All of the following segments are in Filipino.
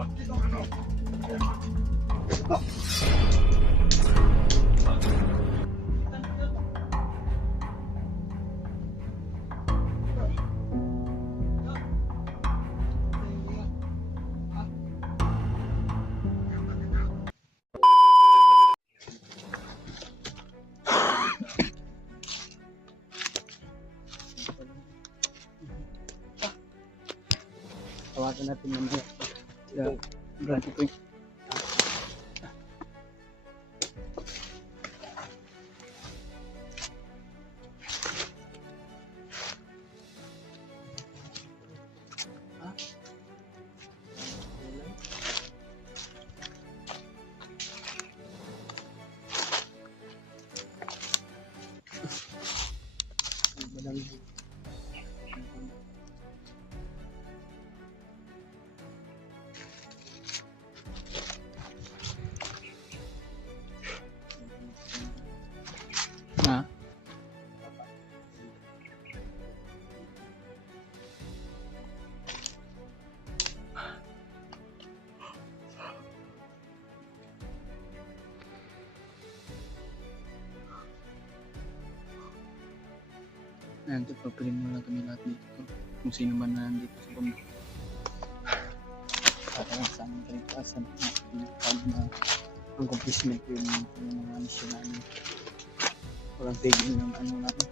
Tawagan natin mamaya. Brand ito eh. Ayan, ito, papirin mo lang kami lahat dito. Kung sino man na nandito sa bundok. Para lang sa aming kaligtasan. Pag na ang accomplishment yung mga misyon namin. Walang tigil ng ano natin.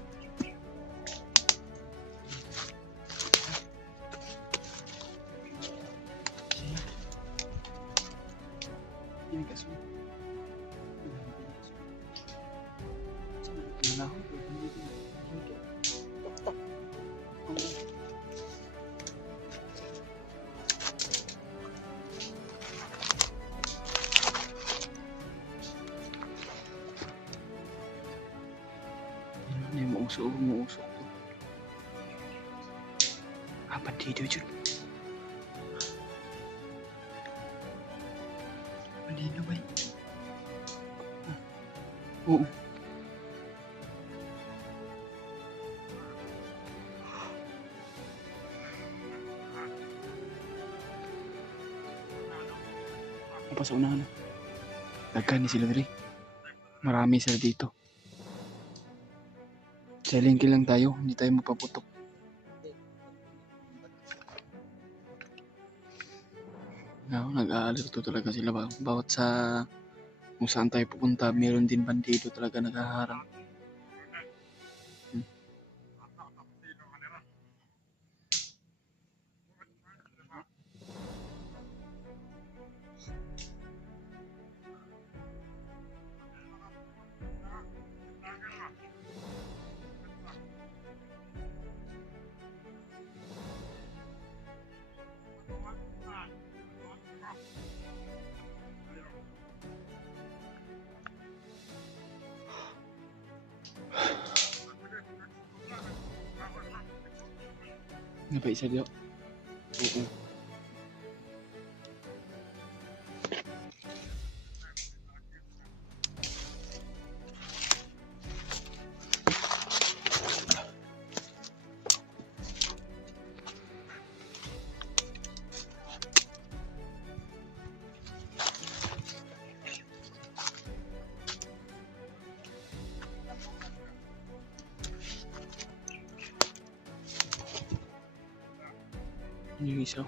Yan kasi. Ini muusok tuh. Apa dito dyan? Malino ba yun? Oo. Apa sa unahan? Daghan ni sila dali. Marami sila dito. Selingki lang tayo, hindi tayo mapaputok. Nag-aalerto talaga sila bawat sa kung saan tayo pupunta, meron din bandido talaga naghaharang. Nga pa isa diyo? Oo. Yung isa.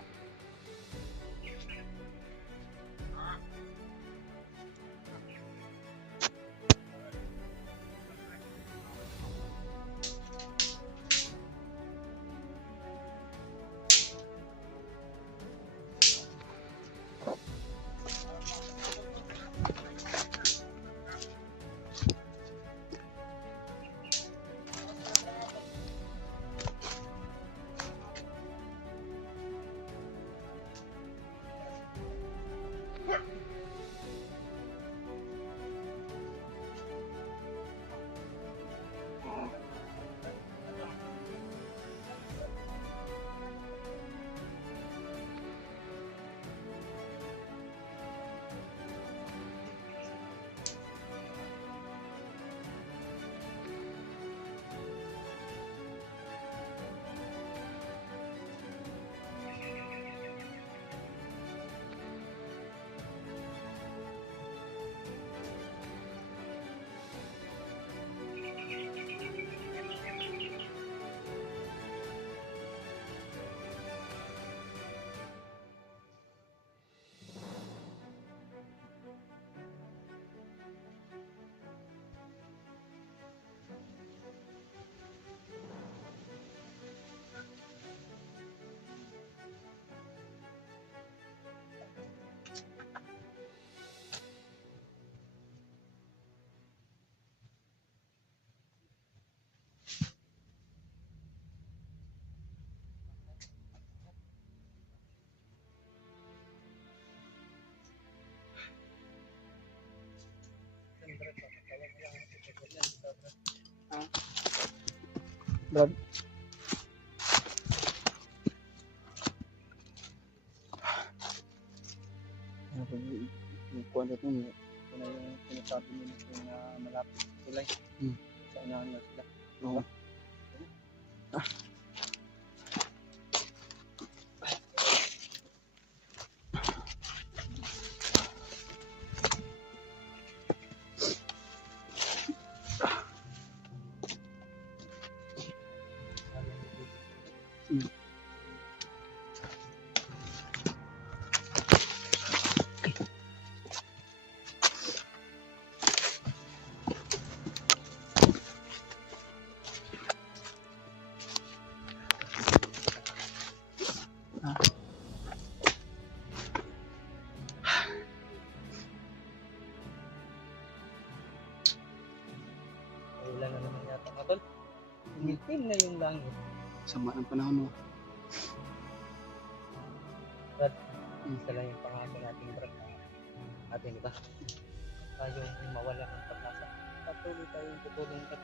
Brad. Yung kwento ito mo, ito na yung sinasabi nila kung malapit sa tulay. Sa unahan na sila. Oo. Wala na naman yata nga tol. Itim na yung langit. Sama ng panahon mo. Brad, isa lang yung pangako natin Brad. Atin diba? Tayong mawala ng pag-asa. Patuloy tayong tutulong Brad.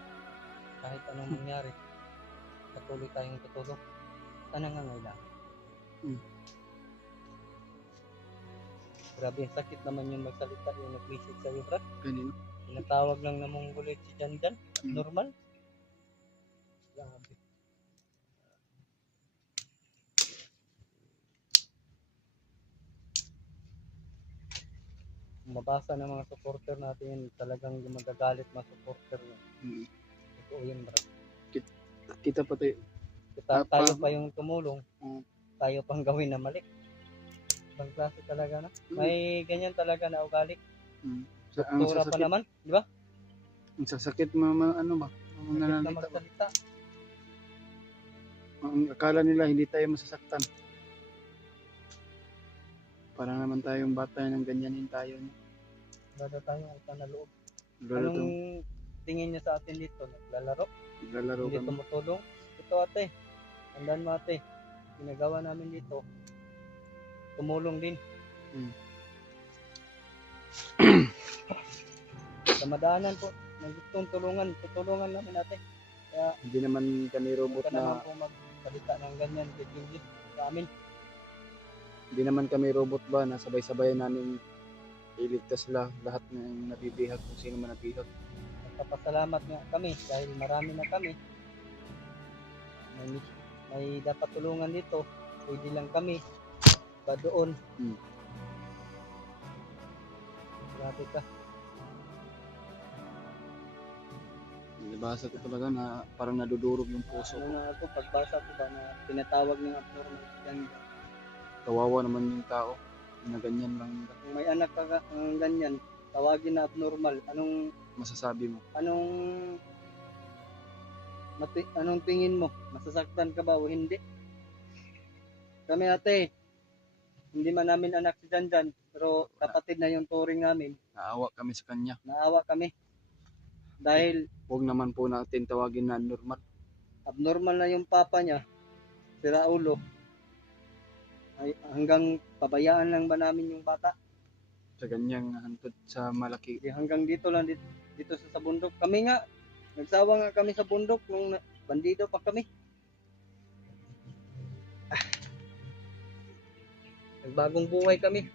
Kahit anong mangyari. Patuloy tayong tutulong. Sa nangangailangan. Grabe, sakit naman yung magsalita yung nag-message sa'yo Brad. Ganun. Tinatawag lang na mong gulit si Janjan. Normal. Grabe. Mabasa ng mga supporter natin, talagang magagalit mga supporter. Ito yun, bro. Kita pa tayo. Tayo pa yung tumulong. Tayo pang gawin na mali. Ibang klase talaga na. May ganyan talaga na ugali. Tura pa naman, di ba? Ang sasakit ano ba? Ang Na nananalita ba? magsalita. Ang akala nila hindi tayo masasaktan. Para naman tayong bata ng ganyanin tayo. Lalo tayong utang na loob. Lalo Anong tingin niya sa atin dito? Naglalaro? naglalaro Hindi kami. tumutulong? Ito ate, tandaan mo ate, ginagawa namin dito, tumulong din. Sa madaanan po, may gustong tulungan, tutulungan namin ate. Kaya Hindi naman kami robot huwag ka naman na po magsalita ng ganyan kay Kinji sa amin. hindi naman kami robot ba na sabay-sabay namin iligtas lahat ng nabibihag kung sino man nabihag. Nagpapasalamat nga kami dahil marami na kami. May dapat tulungan dito, pwede lang kami ba doon. Grabe ka. Nabasa ko talaga na parang nadudurog yung puso ko. Ano na ako, pagbasa ko ba na tinatawag ng abnormal yan. Kawawa naman yung tao na ganyan lang nila. Kung may anak ka ng ganyan, tawagin na abnormal. Anong Masasabi mo. anong tingin mo? Masasaktan ka ba o hindi? Kami ate, hindi man namin anak si Janjan, pero kapatid na yung turing namin. Naawa kami sa kanya. Naawa kami. Dahil Huwag naman po natin tawagin na normal. abnormal na yung papa niya, si Raulo. Ay, hanggang pabayaan lang ba namin yung bata? Sa ganyang hantod sa malaki. Hanggang dito lang, dito sa bundok. Kami nga, nagsawa nga kami sa bundok nung bandido pa kami. Nagbagong buhay kami.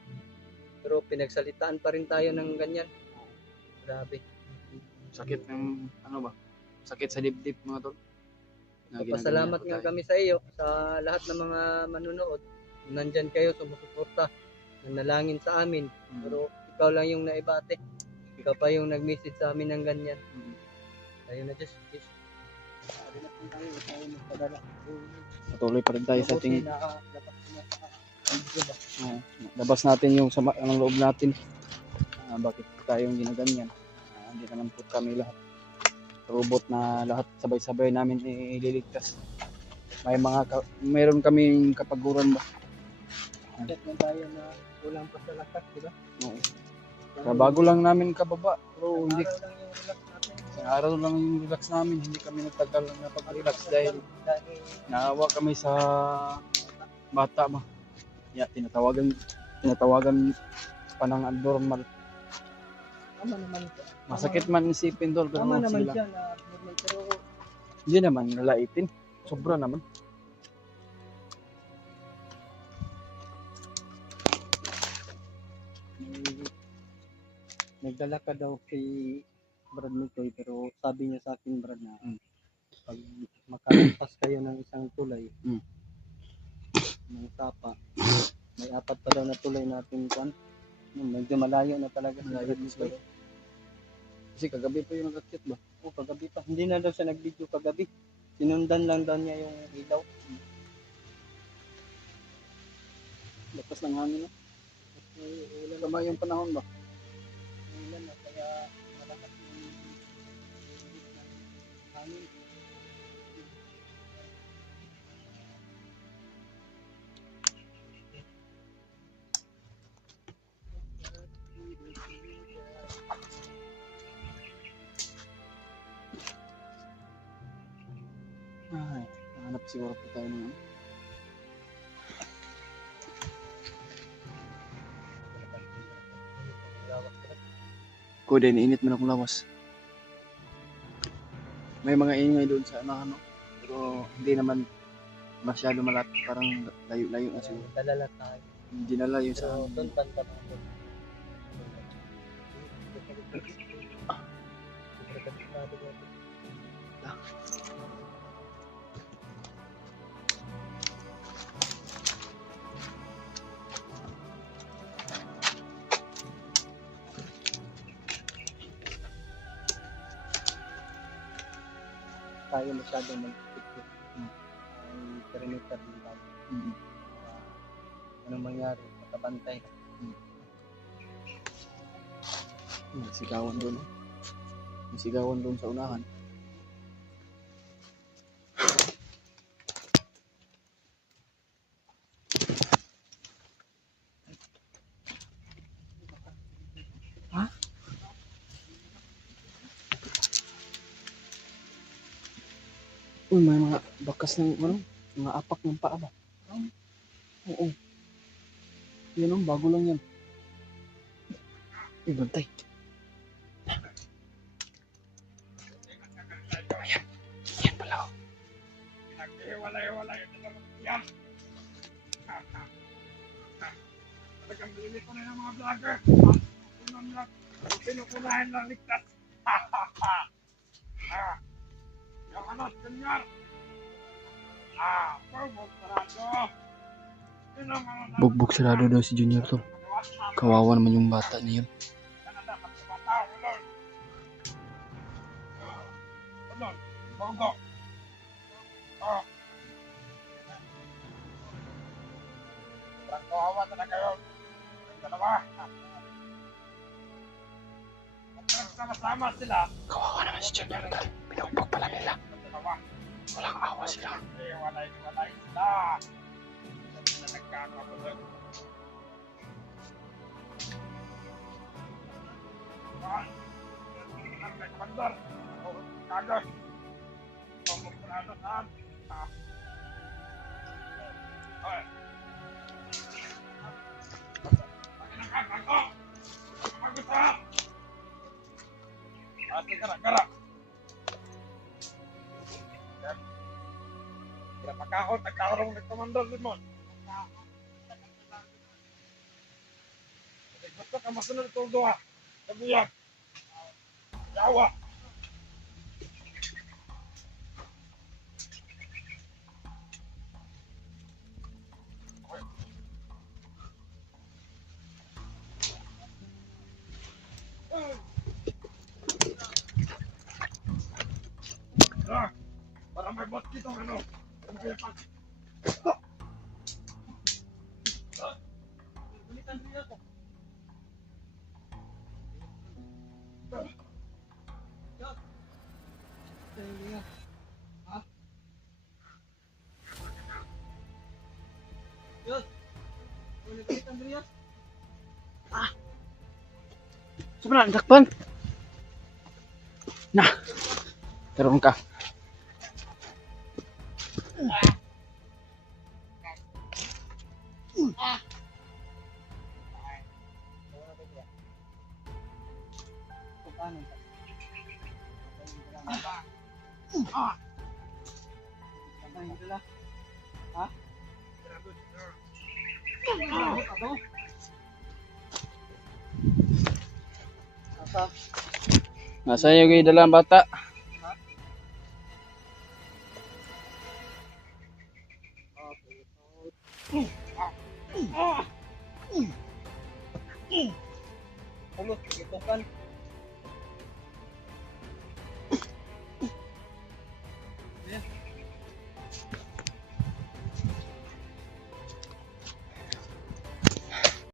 Pero pinagsalitaan pa rin tayo ng ganyan. Grabe. Sakit ng ano ba? Sakit sa dibdib mga tol. Pasalamat nga kami sa iyo, sa lahat ng mga manunood. Nandyan kayo, sumusuporta, nanalangin sa amin. Pero ikaw lang yung naibate. Ikaw pa yung nag-message sa amin ng ganyan. Ayun na, Diyos. Patuloy pa rin tayo sa ating labas natin yung sama ng loob natin. Bakit tayong ginaganyan? Hindi naman po kami lahat robot na lahat sabay-sabay namin ililigtas. Mayroon kaming kapaguran ba? Check na tayo na kulang pa sa lakas, di ba? Oo. Bago lang namin kababa. Pero hindi. Araw lang yung relax natin. Isang araw lang yung relax namin. Hindi kami nagtagal na pag-relax dahil naawa kami sa bata ba. Tinatawagan pa ng abnormal. Tama naman siya. Masakit man isipin tol pero Tama naman sila. siya na naman, pero Hindi naman nalaitin. Sobra naman. nagdala ka daw kay Brad Mikoy, pero sabi niya sa akin, Brad, na pag makalimpas kayo ng isang tulay, ng sapa, may apat pa daw na tulay natin kan. Medyo malayo na talaga si Malayo Brad na Mikoy. Kasi kagabi pa yung nag-akyat ba? Oo, kagabi pa. Hindi na daw siya nag-video kagabi. Sinundan lang daw niya yung ilaw. Lakas ng hangin. No? Wala na, Tama yung panahon ba? wala na, kaya malakas yung init ng hangin. Ay, hanap siguro po tayo ng ano. Kuya, init man akong lawas. May mga ingay doon sa ano, pero hindi naman masyado malapit, parang layo-layo na siguro. Dalala tayo. Hindi na layo sa So, amin. doon banda pa ako. Tayo masyadong mag-tiktik. Ang perimeter din tayo. Anong mangyari? Makabantay. Sigawan doon. Sigawan doon sa unahan. Ha? Uy, may mga bakas ng ano, mga apak ng paa ba? Oo. Yan o, bago lang yan. Uy, bantay. Ayan. Ayan pala o. Pinag-iwalay-walay ito lang yan. Talagang limit ko na ng mga vlogger. Unang lang, pinukunahin lang ligtas. Yung ano, senyor. Bugbog sarado. Yun ang mga Bugbog sarado daw si Junior to. Kawawa naman yung bata niya. Canada, kapsabataw, ulol. Ulol, bogo. Sobrang kawawa talaga yun. Ang dalawa. At nagsama-sama sila. Kawawa naman si Junior to. Pinugbog pala nila. Ang dalawa. Walang awa sila. Walay sila. Hindi sila nagkakagulo. Ang nagpandar. Kagos. Pumupurado saan. Hoy. Pakinang ka, kago. Kago sa. Ate, gara. Kaya pagkakot, nagkaroon nagkomandor din mo. Gusto ka masunod itong duha. Sabuyan. Yawa. Para may bot dito ano. Bulitan din ako. Saan na, dakpan? Na! Karoon ka. Ay, dala. Ha? Asa? Nasa yung dala ang bata. Ulo, ito kan.